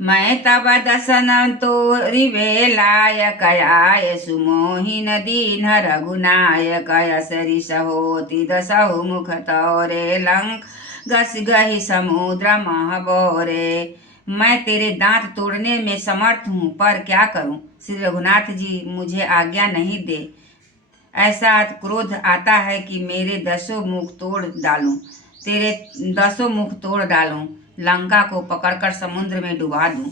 मैं तब दसन तोरि वेलाय कयाय सुमोहिन दीन रघुनायक यसरि सहोति दसहु मुख तोरे लंक गस गहि समुद्र महबोरे। मैं तेरे दांत तोड़ने में समर्थ हूँ, पर क्या करूँ। श्री रघुनाथ जी मुझे आज्ञा नहीं दे। ऐसा क्रोध आता है कि मेरे 10 मुख तोड़ डालूं, तेरे 10 मुख तोड़ डालूं, लंका को पकड़कर समुद्र में डुबा दूं।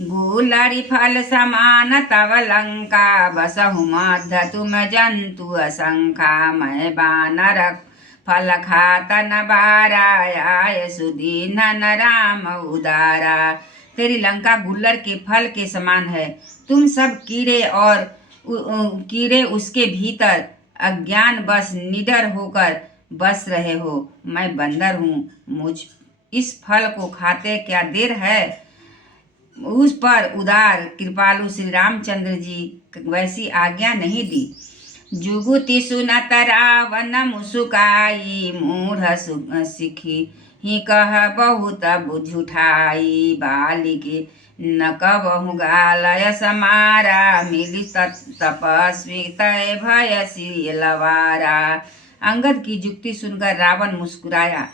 गुलरी फल समान तव लंका बसहु मध्य तुम जंतु असंखा। मैं बानर फल खाता न बारा आय सुदीन राम उदारा। तेरी लंका गुल्लर के फल के समान है। तुम सब कीड़े उसके भीतर अज्ञान बस निडर होकर बस रहे हो। मैं बंदर हूँ, मुझ इस फल को खाते क्या देर है। उस पर उदार कृपालु श्री रामचंद्र जी वैसी आज्ञा नहीं दी। जुगुति सुनत रावण मुसुकाई मूढ़ सिखी ही कह बहुत बुझुठाई। बालिके न कबहु गालय समारा मिली तपस्वी तय भय श्री लवारा। अंगद की जुक्ति सुनकर रावण मुस्कुराया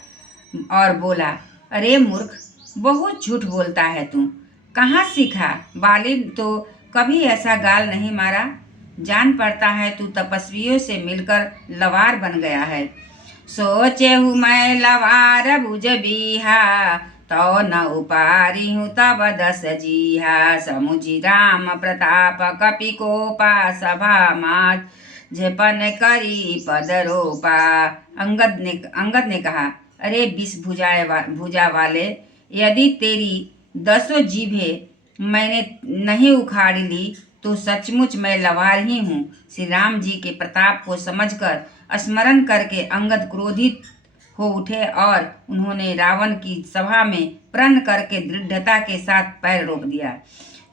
और बोला, अरे मूर्ख, बहुत झूठ बोलता है तू। कहाँ सीखा। बाली तो कभी ऐसा गाल नहीं मारा। जान पड़ता है तू तपस्वियों से मिलकर लवार बन गया है। सोचे हूँ मैं लवार बुझ बीहा तो न उपारी हूँ तब 10 जीहा। समुझी राम प्रताप कपि कोपा सभा मात झपन करी पद रोपा। अंगद ने कहा, अरे 20 भुजा वाले, यदि तेरी 10 जीभें मैंने नहीं उखाड़ ली तो सचमुच मैं लवार ही हूँ। श्री राम जी के प्रताप को समझकर स्मरण करके अंगद क्रोधित हो उठे और उन्होंने रावण की सभा में प्रण करके दृढ़ता के साथ पैर रोक दिया।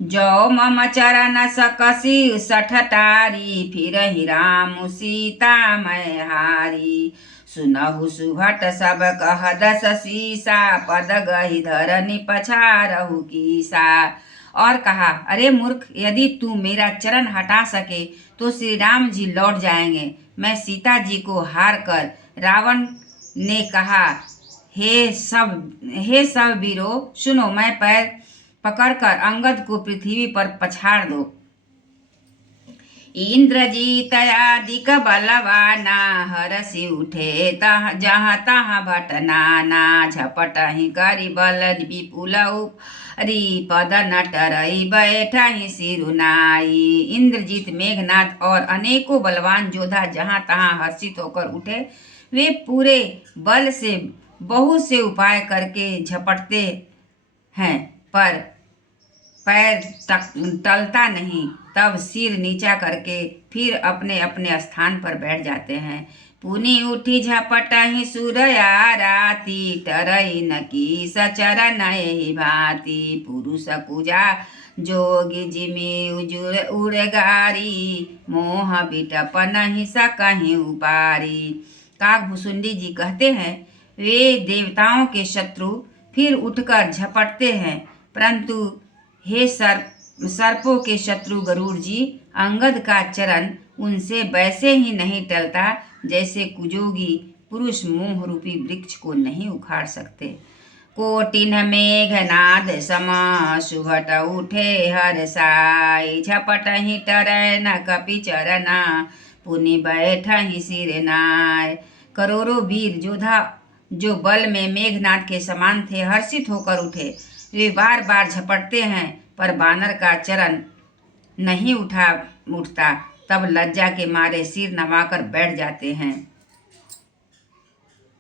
जो मम चरण सकसी सठटारी फिर ही राम सीता मैं हारी। सुनहु सुभट सब कह 10 सीसा पद गही धरनी पछारहु कीसा। और कहा, अरे मूर्ख, यदि तू मेरा चरण हटा सके तो श्री राम जी लौट जाएंगे। मैं सीता जी को हार कर। रावण ने कहा, हे सब वीरों, सुनो, मैं पैर पकड़कर अंगद को पृथ्वी पर पछाड़ दो। इंद्रजीत आदिक बलवाना हरसि उठे जहाँ तहाँ भटनाना। झपटहि करि बल विपुल उपरि पद नटरई बैठहि सिरुनाई। इंद्रजीत, मेघनाथ और अनेकों बलवान योद्धा जहाँ तहाँ हर्षित होकर उठे। वे पूरे बल से बहुत से उपाय करके झपटते हैं, पर पैर टलता नहीं। तब सिर नीचा करके फिर अपने अपने स्थान पर बैठ जाते हैं। पुनि उठी झपटहि सुरया राती टरई न की सचरन एहि भांति। पुरुष कुजा जोगी जिमि उड़ गारी मोह बिटप नहीं सकहि उपारी। काकभुसुंडी जी कहते हैं, वे देवताओं के शत्रु फिर उठकर झपटते हैं, परंतु हे सर्पों के शत्रु गरुड़ जी, अंगद का चरण उनसे वैसे ही नहीं टलता जैसे कुजोगी पुरुष मोह रूपी वृक्ष को नहीं उखाड़ सकते। कोटिन मेघनाद सम सुभट उठे हर्षाई। झपटहि टरै न कपि चरना पुनि बैठहि सिर नाय। करोड़ों वीर योद्धा जो बल में मेघनाद के समान थे हर्षित होकर उठे। वे बार बार झपटते हैं, पर बानर का चरण नहीं उठता। तब लज्जा के मारे सिर नवाकर बैठ जाते हैं।